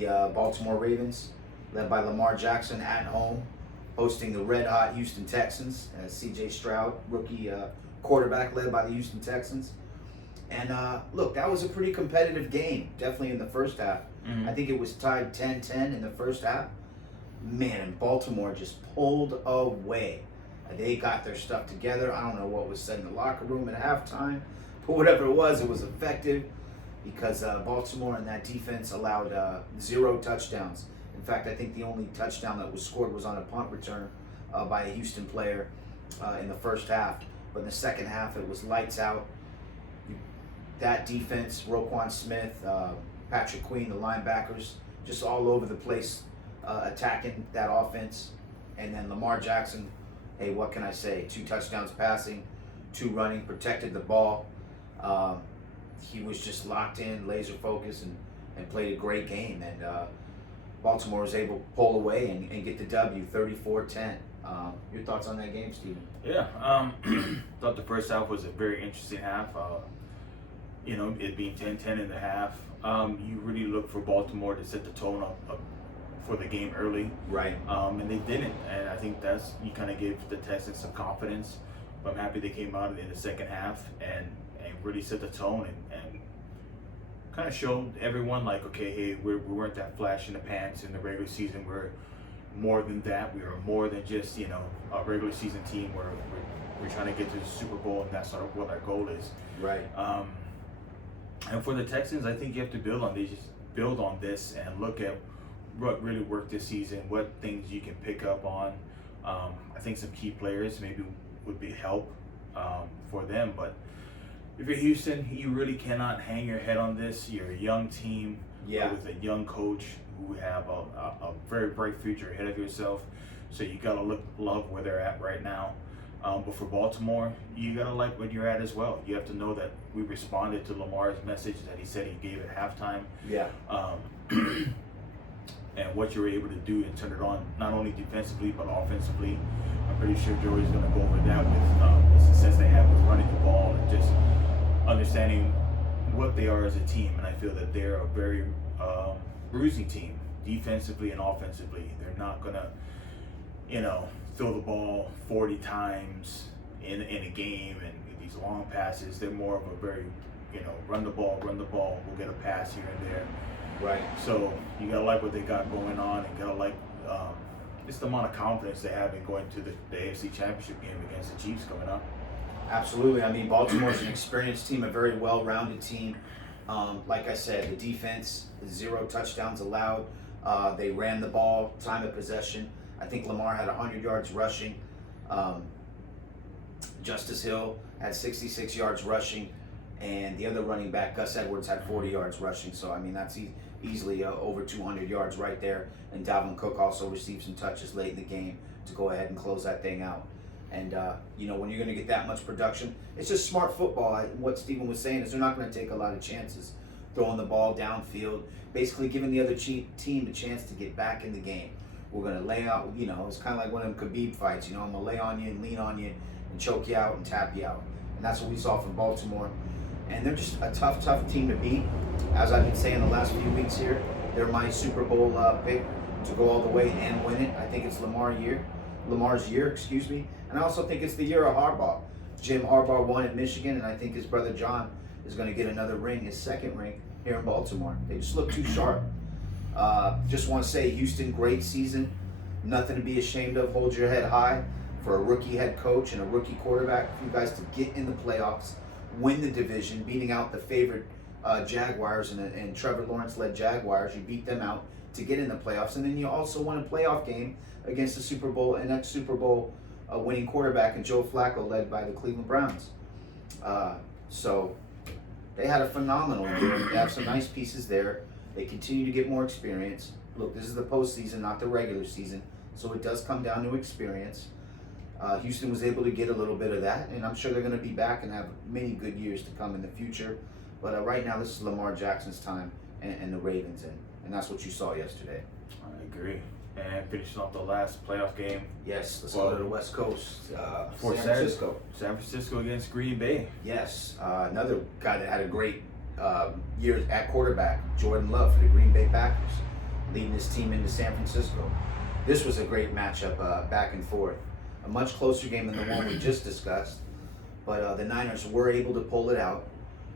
the Baltimore Ravens, led by Lamar Jackson at home, hosting the red-hot Houston Texans. C.J. Stroud, rookie quarterback, led by the Houston Texans. And look, that was a pretty competitive game, definitely in the first half. Mm-hmm. I think it was tied 10-10 in the first half. Man, and Baltimore just pulled away. They got their stuff together. I don't know what was said in the locker room at halftime, but whatever it was effective because Baltimore and that defense allowed 0 touchdowns. In fact, I think the only touchdown that was scored was on a punt return by a Houston player in the first half. But in the second half, it was lights out. That defense, Roquan Smith, Patrick Queen, the linebackers, just all over the place attacking that offense. And then Lamar Jackson, hey, what can I say? 2 touchdowns passing, 2 running, protected the ball. He was just locked in, laser focused, and played a great game. And Baltimore was able to pull away and get the W, 34-10. Your thoughts on that game, Steven? Yeah, thought the first half was a very interesting half. It being 10-10 in the half. You really look for Baltimore to set the tone up for the game early. Right. And they didn't. And I think you kind of gave the Texans some confidence. But I'm happy they came out in the second half and really set the tone and kind of showed everyone like, okay, hey, we weren't that flash in the pants in the regular season. We're more than that. We are more than just, a regular season team where we're trying to get to the Super Bowl, and that's sort of what our goal is. Right. And for the Texans, I think you have to build on this and look at what really worked this season, what things you can pick up on. I think some key players maybe would be help for them, but if you're Houston, you really cannot hang your head on this. You're a young team with a young coach who have a very bright future ahead of yourself. So you gotta love where they're at right now. But for Baltimore, you gotta like where you're at as well. You have to know that we responded to Lamar's message that he said he gave at halftime. Yeah. And what you were able to do and turn it on, not only defensively but offensively. I'm pretty sure Joey's gonna go over that with the success they have with running the ball and just understanding what they are as a team. And I feel that they're a very bruising team, defensively and offensively. They're not gonna, throw the ball 40 times in a game and these long passes. They're more of a very, run the ball, we'll get a pass here and there. Right. So you gotta like what they got going on, and gotta like just the amount of confidence they have in going to the AFC Championship game against the Chiefs coming up. Absolutely. I mean, Baltimore's an experienced team, a very well-rounded team. Like I said, the defense, 0 touchdowns allowed. They ran the ball, time of possession. I think Lamar had 100 yards rushing. Justice Hill had 66 yards rushing. And the other running back, Gus Edwards, had 40 yards rushing. So, I mean, that's easily over 200 yards right there. And Dalvin Cook also received some touches late in the game to go ahead and close that thing out. And, when you're going to get that much production, it's just smart football. What Steven was saying is they're not going to take a lot of chances throwing the ball downfield, basically giving the other team a chance to get back in the game. We're going to lay out, it's kind of like one of them Khabib fights. I'm going to lay on you and lean on you and choke you out and tap you out. And that's what we saw from Baltimore. And they're just a tough team to beat. As I've been saying the last few weeks here, they're my Super Bowl pick to go all the way and win it. I think it's Lamar's year, and I also think it's the year of Harbaugh. Jim Harbaugh won at Michigan, and I think his brother John is going to get another ring, his second ring, here in Baltimore. They just look too sharp. Just want to say, Houston, great season. Nothing to be ashamed of. Hold your head high for a rookie head coach and a rookie quarterback for you guys to get in the playoffs, win the division, beating out the favorite Jaguars and Trevor Lawrence-led Jaguars. You beat them out to get in the playoffs, and then you also won a playoff game against the Super Bowl and ex-Super Bowl winning quarterback and Joe Flacco, led by the Cleveland Browns. So they had a phenomenal year. They have some nice pieces there. They continue to get more experience. Look, this is the postseason, not the regular season, so it does come down to experience. Houston was able to get a little bit of that, and I'm sure they're going to be back and have many good years to come in the future. But right now, this is Lamar Jackson's time and the Ravens, and that's what you saw yesterday. I agree. And finishing off the last playoff game. Yes, let's go to the West Coast. For San Francisco. San Francisco against Green Bay. Yes, another guy that had a great year at quarterback, Jordan Love for the Green Bay Packers. leading his team into San Francisco. This was a great matchup, back and forth. A much closer game than the one we just discussed, but the Niners were able to pull it out.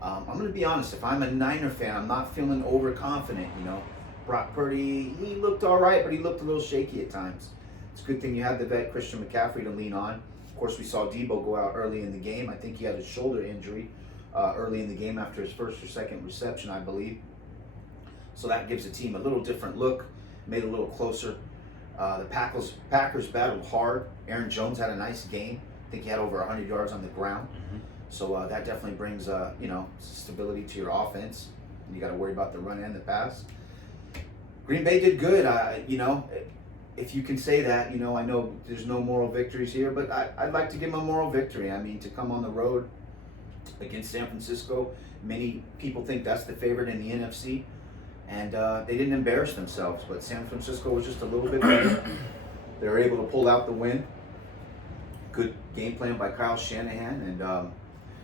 I'm going to be honest, if I'm a Niner fan, I'm not feeling overconfident, you know. Brock Purdy, he looked all right, but he looked a little shaky at times. It's a good thing you had the vet Christian McCaffrey to lean on. Of course, we saw Debo go out early in the game. I think he had a shoulder injury early in the game after his first or second reception, I believe. So that gives the team a little different look, made it a little closer. The Packers battled hard. Aaron Jones had a nice game. I think he had over 100 yards on the ground. Mm-hmm. So that definitely brings stability to your offense. You got to worry about the run and the pass. Green Bay did good. If you can say that, I know there's no moral victories here, but I'd like to give them a moral victory. I mean, to come on the road against San Francisco, many people think that's the favorite in the NFC, and they didn't embarrass themselves, but San Francisco was just a little bit better. They were able to pull out the win. Good game plan by Kyle Shanahan, and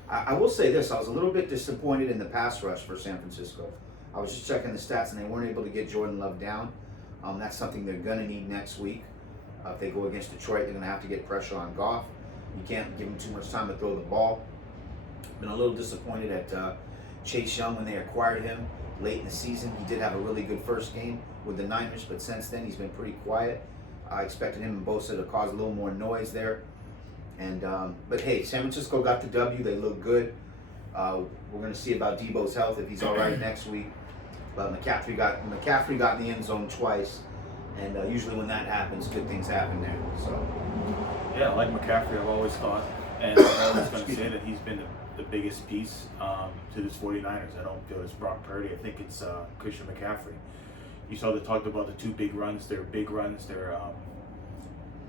I will say this, I was a little bit disappointed in the pass rush for San Francisco. I was just checking the stats, and they weren't able to get Jordan Love down. That's something they're going to need next week. If they go against Detroit, they're going to have to get pressure on Goff. You can't give him too much time to throw the ball. Been a little disappointed at Chase Young when they acquired him late in the season. He did have a really good first game with the Niners, but since then he's been pretty quiet. I expected him and Bosa to cause a little more noise there. And but hey, San Francisco got the W. They look good. We're going to see about Debo's health, if he's all right next week. But McCaffrey got in the end zone twice, and usually when that happens, good things happen there. So Yeah, like McCaffrey, I've always thought, and I'm always going to say that he's been the biggest piece to this 49ers. I don't feel it's Brock Purdy. I think it's Christian McCaffrey. You saw they talked about the two big runs. They're big runs. They're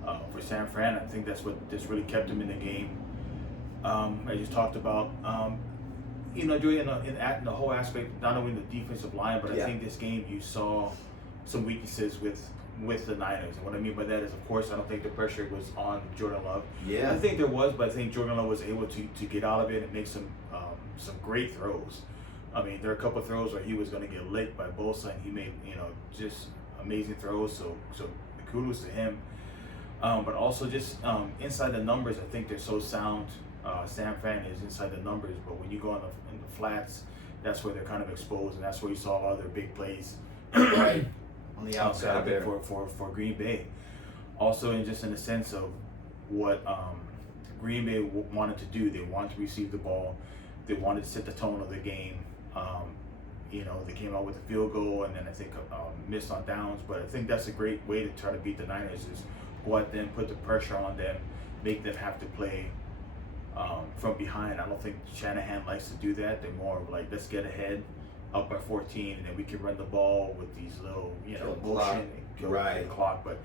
for San Fran. I think that's what just really kept him in the game. I just talked about, during in the whole aspect, not only the defensive line, but I think this game you saw some weaknesses with the Niners. And what I mean by that is, of course, I don't think the pressure was on Jordan Love. Yeah. I think there was, but I think Jordan Love was able to get out of it and make some great throws. I mean, there are a couple of throws where he was going to get licked by Bosa, and he made just amazing throws. So kudos to him. But also just inside the numbers, I think they're so sound. San Fran is inside the numbers, but when you go in the flats, that's where they're kind of exposed, and that's where you saw a lot of their big plays. Right on the outside there for Green Bay. Also, in the sense of what Green Bay wanted to do, they wanted to receive the ball, they wanted to set the tone of the game. They came out with a field goal, and then I think missed on downs. But I think that's a great way to try to beat the Niners, is go out there and put the pressure on them, make them have to play from behind. I don't think Shanahan likes to do that. They're more of like, let's get ahead, up by 14, and then we can run the ball with these little, motion and kill the clock. But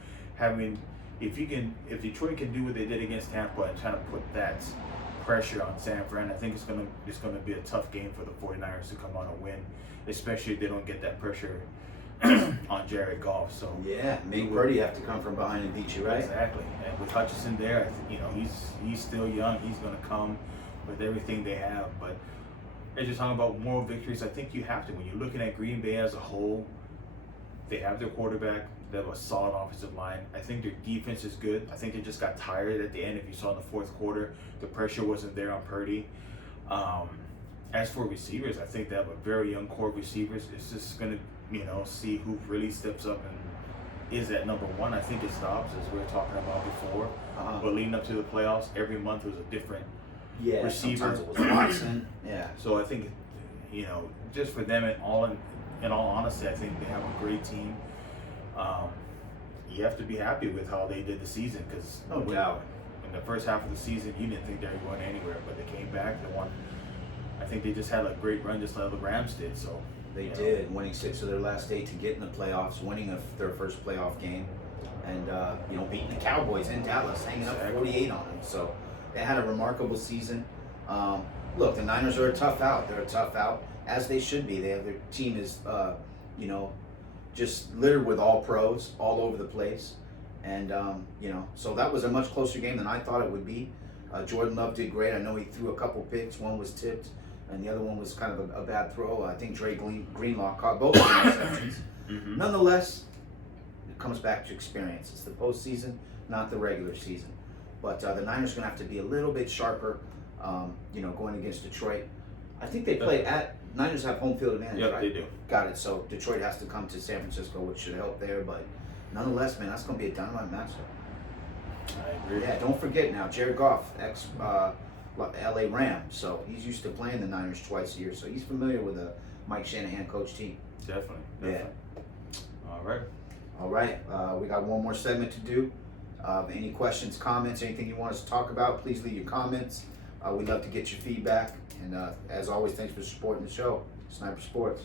if Detroit can do what they did against Tampa and try to put that pressure on San Fran, I think it's gonna be a tough game for the 49ers to come out and win, especially if they don't get that pressure on Jared Goff. So make Purdy have to come from behind and beat you, right? Exactly. And with Hutchinson there, he's still young. He's going to come with everything they have. But as you're talking about moral victories, I think you have to. When you're looking at Green Bay as a whole, they have their quarterback. They have a solid offensive line. I think their defense is good. I think they just got tired at the end. If you saw in the fourth quarter, the pressure wasn't there on Purdy. As for receivers, I think they have a very young core of receivers. It's just going to see who really steps up and is at number one. I think it's Dobbs, as we were talking about before. But leading up to the playoffs, every month was a different receiver. Sometimes it was Watson. So I think, just for them, in all honesty, I think they have a great team. You have to be happy with how they did the season, because no doubt, in the first half of the season, you didn't think they were going anywhere, but they came back. They won. I think they just had a great run, just like the Rams did. So. They did, winning 6 of their last 8 to get in the playoffs, winning their first playoff game, and beating the Cowboys in Dallas, hanging up 48 on them. So they had a remarkable season. Look, the Niners are a tough out. They're a tough out, as they should be. Their team is, just littered with all pros all over the place, and so that was a much closer game than I thought it would be. Jordan Love did great. I know he threw a couple picks. One was tipped, and the other one was kind of a bad throw. I think Dre Greenlaw caught both of the interceptions. Nonetheless, it comes back to experience. It's the postseason, not the regular season. But the Niners are going to have to be a little bit sharper, going against Detroit. I think they play at Niners have home field advantage, Yep, right? they do. Got it. So Detroit has to come to San Francisco, which should help there. But nonetheless, man, that's going to be a dynamite matchup. I agree. Yeah, don't forget now, Jared Goff, ex LA Ram. So he's used to playing the Niners twice a year. So he's familiar with a Mike Shanahan coach team. Definitely. Yeah. All right. All right. We got one more segment to do. Any questions, comments, anything you want us to talk about, please leave your comments. We'd love to get your feedback. And as always, thanks for supporting the show, Sniper Sports.